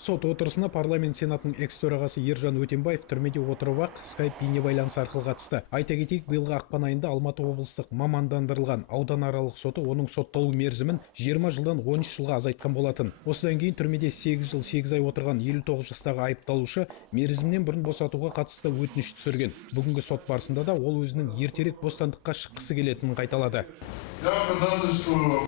Сот отырысына парламент сенатының экс-төрағасы Ержан Өтембаев түрмеде отырып-ақ скайп бейнебайланыс арқылы қатысты. Айта кетейік, биылғы ақпан айында Алматы облыстық мамандандырылған ауданаралық соты оның сотталу мерзімін 20 жылдан 13 жылға азайтқан болатын. Осыдан кейін түрмеде 8 жыл 8 ай отырған 59 жастағы айыпталушы мерзімнен бұрын босатуға қатысты өтініш түсірген. Бүгінгі сот барысында да ол өзінің ертерек бостандыққа шыққысы келетінін қайталады.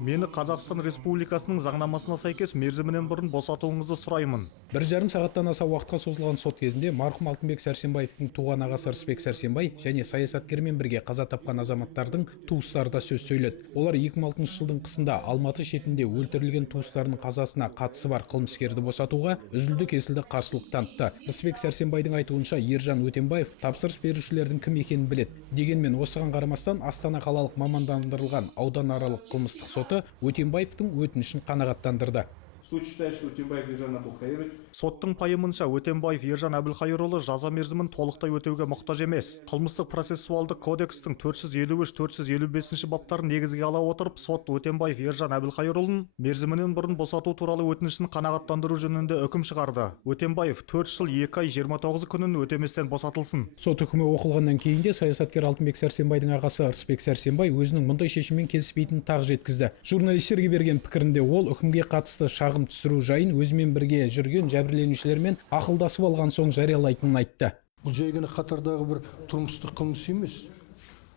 Мені Қазақстан Республикасының заңнамасына сәйкес мерзімінен бұрын босатуыңызды сұраймын. 1,5 сағаттан аса уақытқа созылған сот кезінде марқұм Алтынбек Сәрсенбаевтың туған ағасы Рысбек Сәрсенбай және саясаткермен бірге қаза тапқан азаматтардың туыстары да сөз сөйледі. Олар 2006 жылдың қысында Алматы шетінде өлтірілген туыстарының қазасына қатысы бар қылмыскерді босатуға үзілді кесілді қарсылық танытты. Рысбек Сәрсенбайдың айтуынша Ержан Өтембаев тапсырыс берушілердің кім екенін біледі. Дегенмен осыған қарамастан Астана қалалық мамандандырылған ауданаралық қылмыстық соты Өтембаевтың өтінішін қанағаттандырды. Суд считает, что Өтембаев Ержан Әбілқайырович. Соттың пайымынша Өтембаев Ержан Әбілқайырұлы жаза мерзімін толықтай өтеуге мұқтаж емес. Қылмыстық процессуалдық кодекстің 453-455 баптарын негізге ала отырып, сот Өтембаев Ержан Әбілқайырұлын мерзімінен бұрын босату туралы өтінішін қанағаттандыру жөнінде үкім шығарды. Өтембаев 4 жыл 2 ай 29 күнін өтеместен босатылсын. Сот үкімі оқылғаннан кейін де саясаткер Алтынбек Сәрсенбайдың ағасы Рысбек Сәрсенбай өзінің мұндай шешіммен келіспейтінін тағы жеткізді. Журналистерге берген пікірінде ол үкімге қатысты шағым түсіру жайын өзімен бірге жүрген жәбірленушілермен ақылдасып алған соң жариялайтынын айтты. Бұл жай ғана қатардағы бір тұрмыстық қылмыс емес.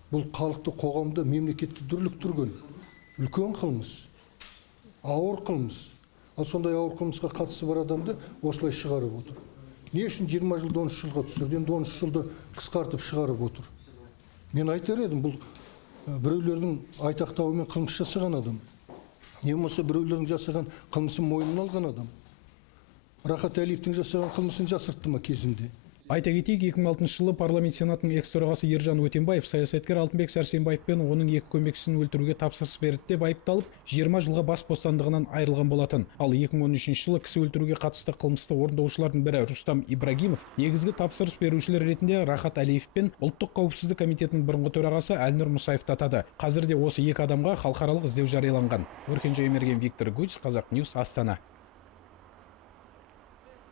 Бұл халықты, қоғамды, мемлекетті дүрліктірген үлкен қылмыс, ауыр қылмыс. Ал сондай ауыр қылмысқа қатысы бар адамды осылай шығарып отыр. Не үшін 20 жылды 13 жылға түсірді, 13 жылды қысқартып шығарып отыр? Мен айтар едім, бұл біреулердің айтақтауымен қылмыс жасаған адам. Не болмаса біреулердің жасаған қылмысын мойнына алған адам. Рахат Әлиевтің жасаған қылмысын жасыртты ма кезінде? Айта кетейік, 2006 жылы парламент сенатының экс-төрағасы Ержан Өтембаев саясаткер Алтынбек Сәрсенбаев пен оның екі көмекшісін өлтіруге тапсырыс берді деп айыпталып, 20 жылға бас бостандығынан айырылған болатын. Ал 2013 жылы кісі өлтіруге қатысты қылмысты орындаушылардың бірі Рустам Ибрагимов негізгі тапсырыс берушілер ретінде Рахат Әлиев пен Ұлттық қауіпсіздік комитетінің бұрынғы төрағасы Әлнұр Мұсаевты атады. Қазірде осы екі адамға халықаралық іздеу жарияланған. Өркен Жайымерген, Виктор Гуч, Қазақ Ньюс, Астана.